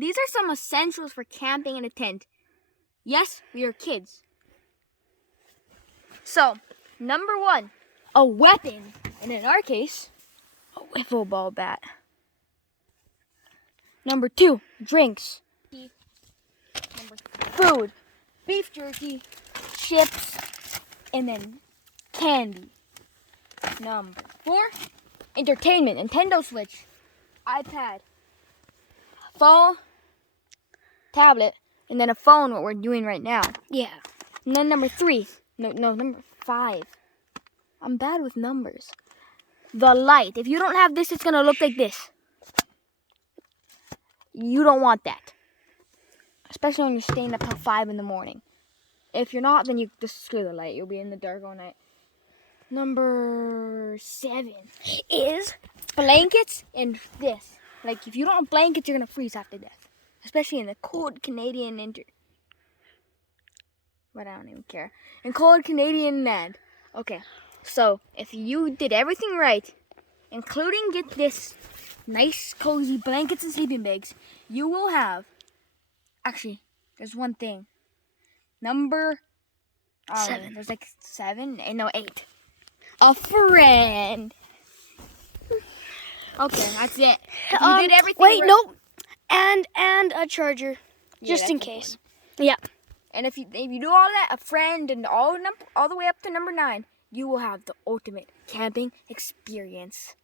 these are some essentials for camping in a tent. Yes, we are kids. So, number 1, a weapon. And in our case, a wiffle ball bat. Number 2, drinks. Number 3, food. Beef jerky, chips, and then candy. Number 4, entertainment. Nintendo Switch, iPad, phone, tablet, and then a phone, what we're doing right now. Yeah. And then number 3, number 5. I'm bad with numbers. The light. If you don't have this, it's going to look like this. You don't want that. Especially when you're staying up till 5 in the morning. If you're not, then you just screw the light. You'll be in the dark all night. Number 7 is blankets and this. Like, if you don't have blankets, you're going to freeze half to death. Especially in the cold Canadian winter. But I don't even care. In cold Canadian land. Okay, so if you did everything right, including get this nice cozy blankets and sleeping bags, you will have, actually, there's one thing. Number 7. There's like 7, no 8. A friend. Okay, that's it. If you did everything Wait, right. no. And a charger, Yeah, just in that's case. Yeah. And if you do all that, a friend, and all the way up to number 9, you will have the ultimate camping experience.